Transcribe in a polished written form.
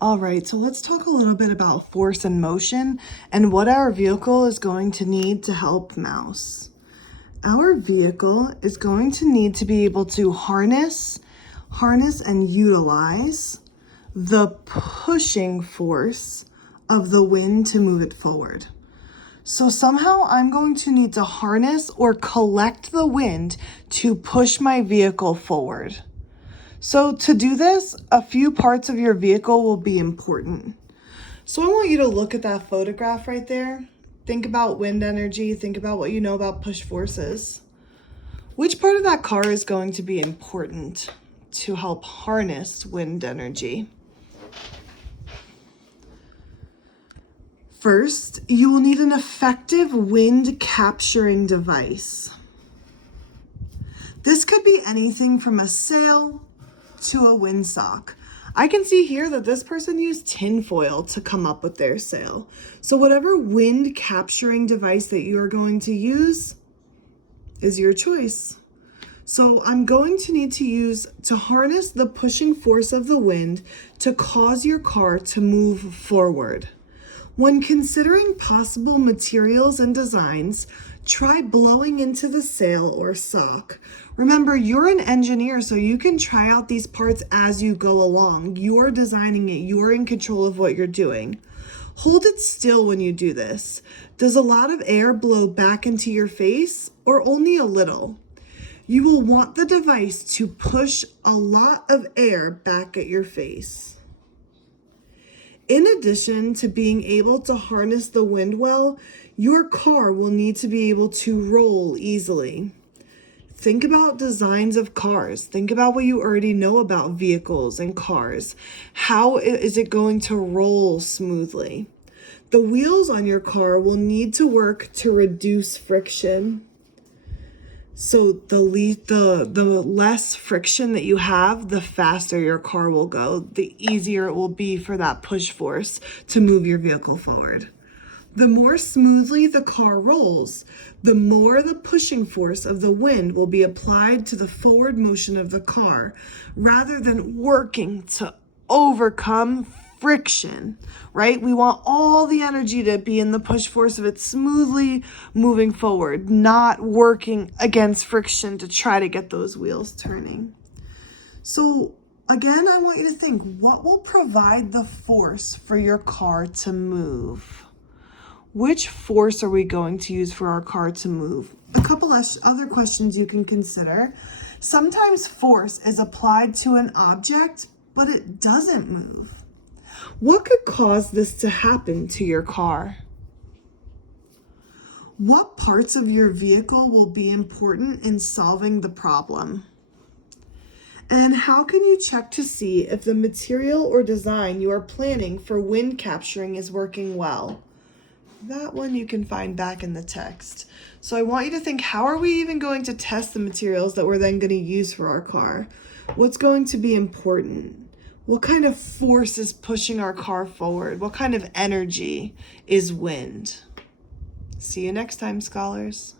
All right, so let's talk a little bit about force and motion and what our vehicle is going to need to help mouse. Our vehicle is going to need to be able to harness and utilize the pushing force of the wind to move it forward. So somehow I'm going to need to harness or collect the wind to push my vehicle forward. So to do this, a few parts of your vehicle will be important. So I want you to look at that photograph right there. Think about wind energy. Think about what you know about push forces. Which part of that car is going to be important to help harness wind energy? First, you will need an effective wind capturing device. This could be anything from a sail to a windsock. I can see here that this person used tinfoil to come up with their sail. So whatever wind capturing device that you're going to use is your choice. So I'm going to need to harness the pushing force of the wind to cause your car to move forward. When considering possible materials and designs, try blowing into the sail or sock. Remember, you're an engineer, so you can try out these parts as you go along. You're designing it. You're in control of what you're doing. Hold it still when you do this. Does a lot of air blow back into your face or only a little? You will want the device to push a lot of air back at your face. In addition to being able to harness the wind well, your car will need to be able to roll easily. Think about designs of cars. Think about what you already know about vehicles and cars. How is it going to roll smoothly? The wheels on your car will need to work to reduce friction. So the less friction that you have, the faster your car will go, the easier it will be for that push force to move your vehicle forward. The more smoothly the car rolls, the more the pushing force of the wind will be applied to the forward motion of the car, rather than working to overcome friction, right? We want all the energy to be in the push force of it smoothly moving forward, not working against friction to try to get those wheels turning. So again, I want you to think, what will provide the force for your car to move? Which force are we going to use for our car to move? A couple other questions you can consider. Sometimes force is applied to an object, but it doesn't move. What could cause this to happen to your car? What parts of your vehicle will be important in solving the problem? And how can you check to see if the material or design you are planning for wind capturing is working well? That one you can find back in the text. So I want you to think, how are we even going to test the materials that we're then going to use for our car? What's going to be important? What kind of force is pushing our car forward? What kind of energy is wind? See you next time, scholars.